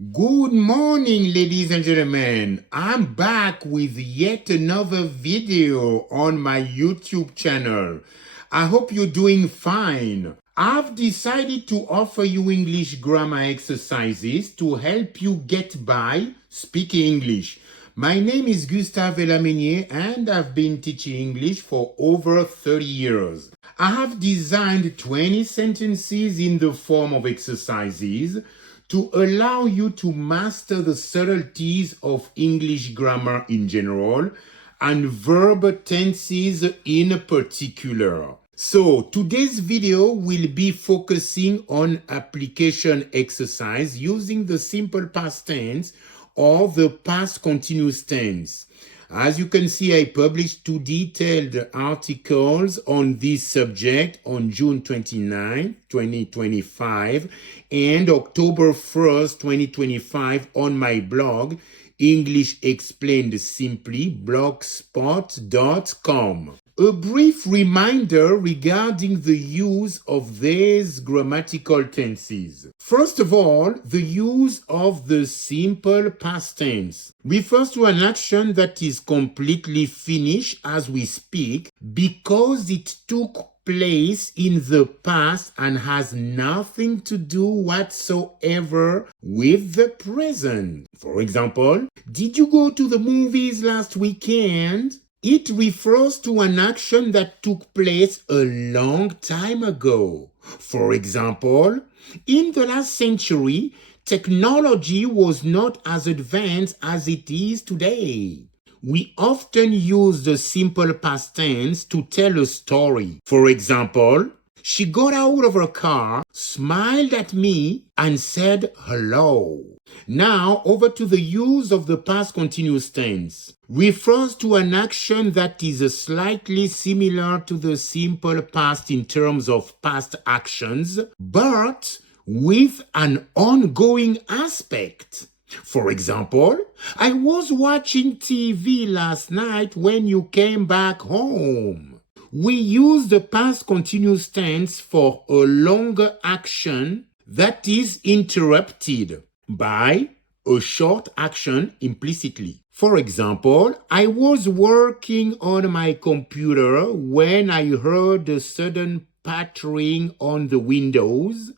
Good morning, ladies and gentlemen. I'm back with yet another video on my YouTube channel. I hope you're doing fine. I've decided to offer you English grammar exercises to help you get by speaking English. My name is Gustave ELLA-MENYE and I've been teaching English for over 30 years. I have designed 20 sentences in the form of exercises to allow you to master the subtleties of English grammar in general and verb tenses in particular. So today's video will be focusing on application exercise using the simple past tense or the past continuous tense. As you can see, I published 2 detailed articles on this subject on June 29, 2025 and October 1st, 2025 on my blog, English Explained Simply, blogspot.com. A brief reminder regarding the use of these grammatical tenses. First of all, the use of the simple past tense refers to an action that is completely finished as we speak because it took place in the past and has nothing to do whatsoever with the present. For example, did you go to the movies last weekend? It refers to an action that took place a long time ago. For example, in the last century, technology was not as advanced as it is today. We often use the simple past tense to tell a story. For example, she got out of her car, smiled at me, and said hello. Now, over to the use of the past continuous tense. Refers to an action that is slightly similar to the simple past in terms of past actions, but with an ongoing aspect. For example, I was watching TV last night when you came back home. We use the past continuous tense for a longer action that is interrupted by a short action implicitly. For example, I was working on my computer when I heard a sudden pattering on the windows.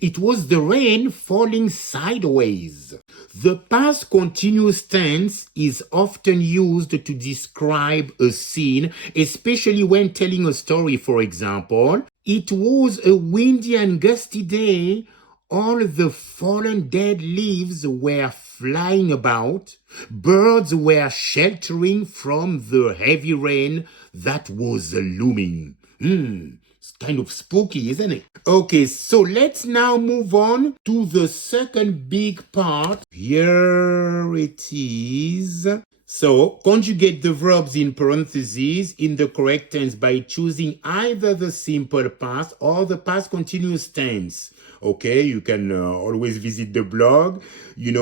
It was the rain falling sideways. The past continuous tense is often used to describe a scene, especially when telling a story. For example, it was a windy and gusty day. All the fallen dead leaves were flying about. Birds were sheltering from the heavy rain that was looming. It's kind of spooky, isn't it? Okay, so let's now move on to the second big part. Here it is. So, conjugate the verbs in parentheses in the correct tense by choosing either the simple past or the past continuous tense. Okay, you can always visit the blog,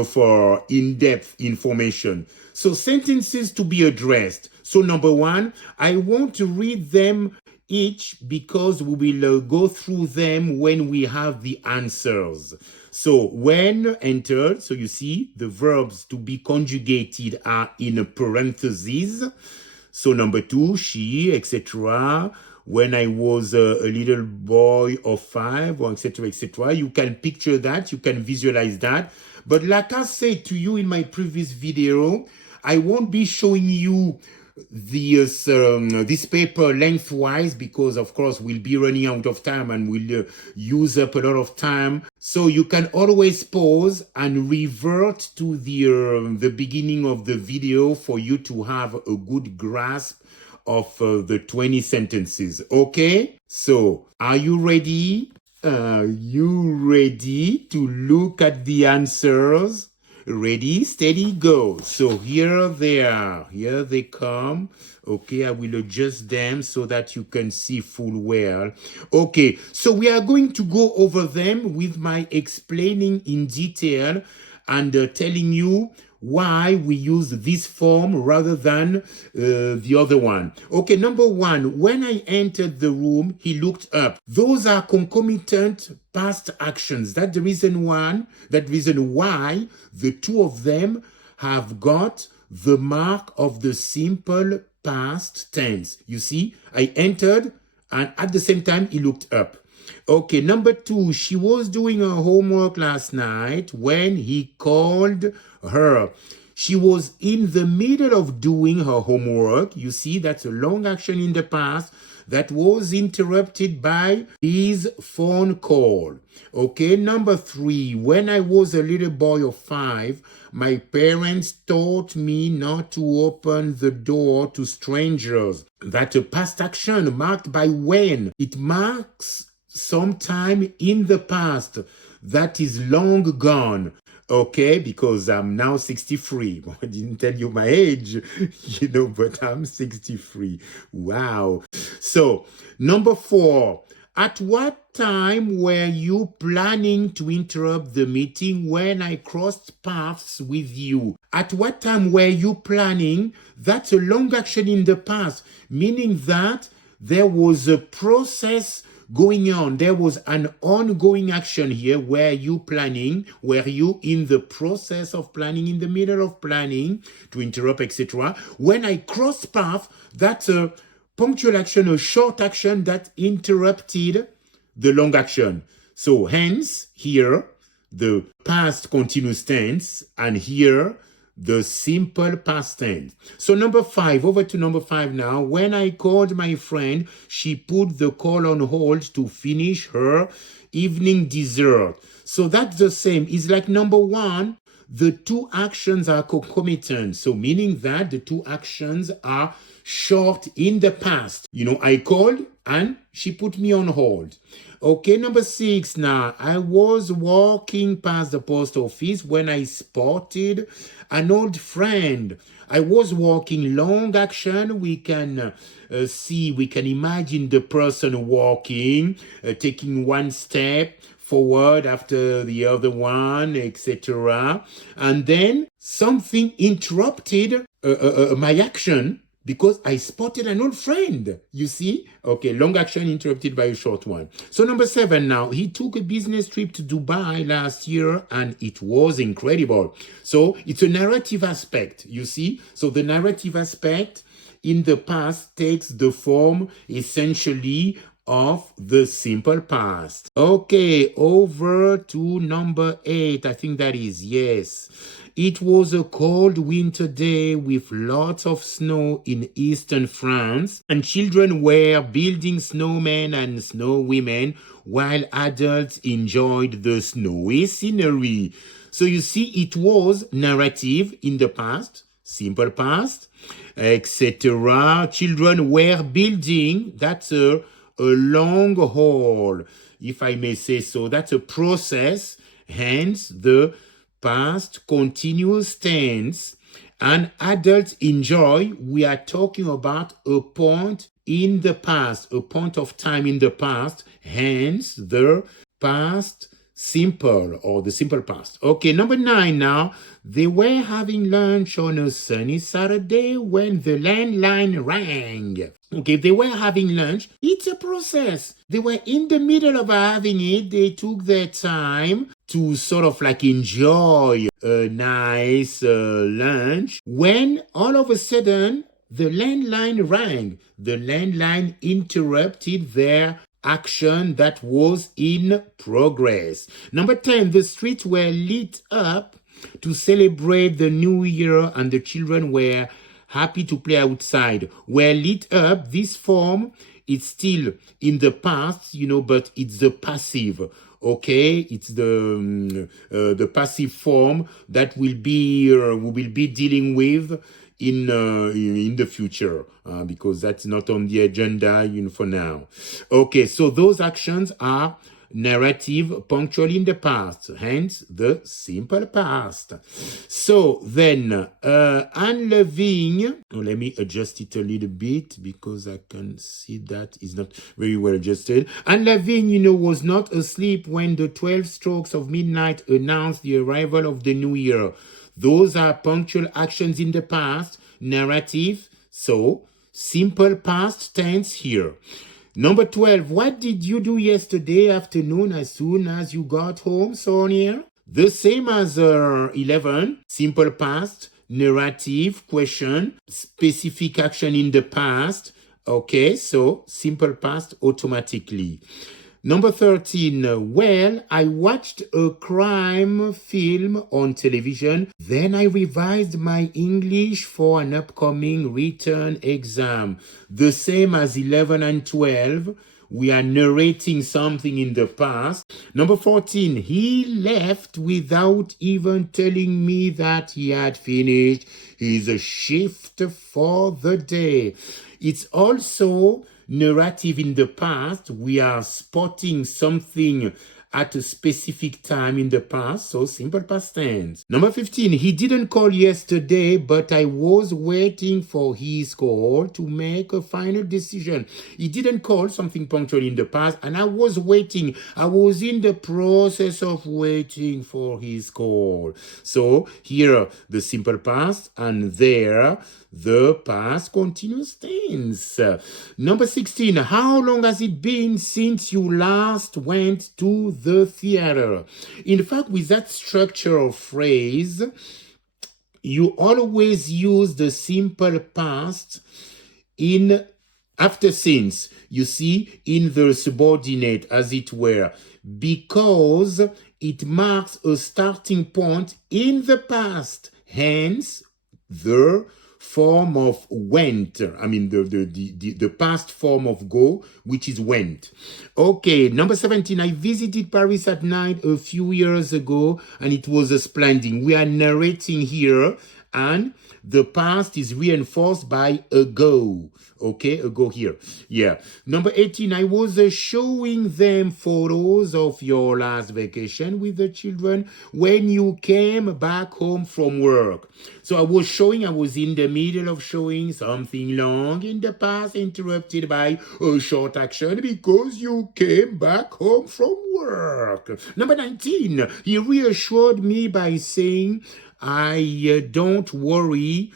for in-depth information. So, sentences to be addressed. So, number 1, I want to read them each because we will go through them when we have the answers. So when entered, so you see the verbs to be conjugated are in parentheses. So number 2, she, etc. When I was a little boy of 5, or etc., etc. You can picture that, you can visualize that. But like I said to you in my previous video, I won't be showing you this paper lengthwise because of course we'll be running out of time and we'll use up a lot of time. So you can always pause and revert to the beginning of the video for you to have a good grasp of the 20 sentences. Okay, so are you ready? Are you ready to look at the answers? Ready, steady, go. So here they are. Here they come. Okay, I will adjust them so that you can see full well. Okay, so we are going to go over them with my explaining in detail and telling you why we use this form rather than the other one. Okay, number one, when I entered the room, he looked up. Those are concomitant past actions. That's the reason why the two of them have got the mark of the simple past tense. You see, I entered and at the same time he looked up. Okay, number two, she was doing her homework last night when he called her. She was in the middle of doing her homework. You see, that's a long action in the past that was interrupted by his phone call. Okay, number three, when I was a little boy of 5, my parents taught me not to open the door to strangers. That's a past action marked by when. It marks sometime in the past that is long gone. Okay, because I'm now 63. I didn't tell you my age, but I'm 63. Wow. So, number 4. At what time were you planning to interrupt the meeting when I crossed paths with you? At what time were you planning? That's a long action in the past, meaning that there was a process going on. There was an ongoing action here. Were you planning? Were you in the process of planning, in the middle of planning to interrupt, etc.? When I cross path, that's a punctual action, a short action that interrupted the long action. So hence, here, the past continuous tense, and here, the simple past tense. So number 5, over to number 5 now. When I called my friend, she put the call on hold to finish her evening dessert. So that's the same. It's like number 1, the two actions are concomitant. So meaning that the two actions are short in the past. I called and she put me on hold. Okay, number 6 now. I was walking past the post office when I spotted an old friend. I was walking, long action. We can we can imagine the person walking, taking one step forward after the other one, etc. And then something interrupted my action because I spotted an old friend, you see? Okay, long action interrupted by a short one. So number 7 now, he took a business trip to Dubai last year and it was incredible. So it's a narrative aspect, you see? So the narrative aspect in the past takes the form essentially of the simple past. Okay, over to number 8. I think that is, yes. It was a cold winter day with lots of snow in eastern France, and children were building snowmen and snow women while adults enjoyed the snowy scenery. So you see, it was narrative in the past, simple past, etc. Children were building, that's a long haul, if I may say so. That's a process, hence the past continuous tense. And adults enjoy, we are talking about a point in the past, a point of time in the past, hence the past simple or the simple past. Okay, number 9 now. They were having lunch on a sunny Saturday when the landline rang. Okay, they were having lunch. It's a process. They were in the middle of having it. They took their time to sort of like enjoy a nice lunch when all of a sudden the landline rang. The landline interrupted their action that was in progress. Number 10, the streets were lit up to celebrate the new year and the children were happy to play outside. Were lit up, this form is still in the past, but it's the passive. Okay, it's the passive form that we will be dealing with in the future because that's not on the agenda for now. Okay, so those actions are narrative punctual in the past, hence the simple past. So then Anne Levine, let me adjust it a little bit because I can see that is not very well adjusted. Anne Levine, was not asleep when the 12 strokes of midnight announced the arrival of the new year. Those are punctual actions in the past, narrative, so simple past tense here. Number 12, what did you do yesterday afternoon as soon as you got home, Sonia? The same as 11, simple past, narrative, question, specific action in the past. Okay, so simple past automatically. Number 13, well, I watched a crime film on television. Then I revised my English for an upcoming written exam. The same as 11 and 12. We are narrating something in the past. Number 14, he left without even telling me that he had finished his shift for the day. It's also narrative in the past. We are spotting something at a specific time in the past, so simple past tense. Number 15, he didn't call yesterday, but I was waiting for his call to make a final decision. He didn't call, something punctual in the past, and I was waiting. I was in the process of waiting for his call. So here, the simple past, and there, the past continuous tense. Number 16, how long has it been since you last went to the theater? In fact, with that structure of phrase, you always use the simple past in after since, you see, in the subordinate, as it were, because it marks a starting point in the past, hence the form of went. I mean, the past form of go, which is went. Okay, number 17, I visited Paris at night a few years ago, and it was splendid. We are narrating here, and the past is reinforced by ago. Okay, ago here. Yeah. Number 18, I was showing them photos of your last vacation with the children when you came back home from work. So I was in the middle of showing something long in the past, interrupted by a short action because you came back home from work. Number 19, he reassured me by saying, don't worry,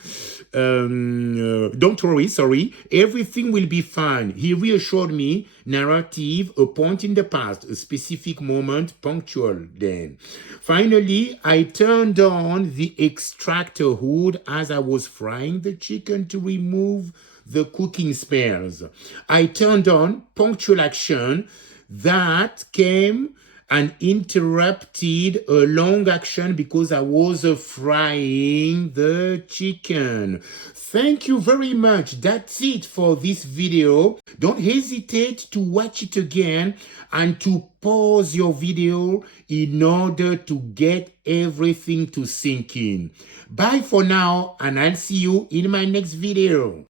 everything will be fine. He reassured me, narrative, a point in the past, a specific moment, punctual then. Finally, I turned on the extractor hood as I was frying the chicken to remove the cooking spares. I turned on, punctual action, that came and interrupted a long action because I was frying the chicken. Thank you very much. That's it for this video. Don't hesitate to watch it again and to pause your video in order to get everything to sink in. Bye for now, and I'll see you in my next video.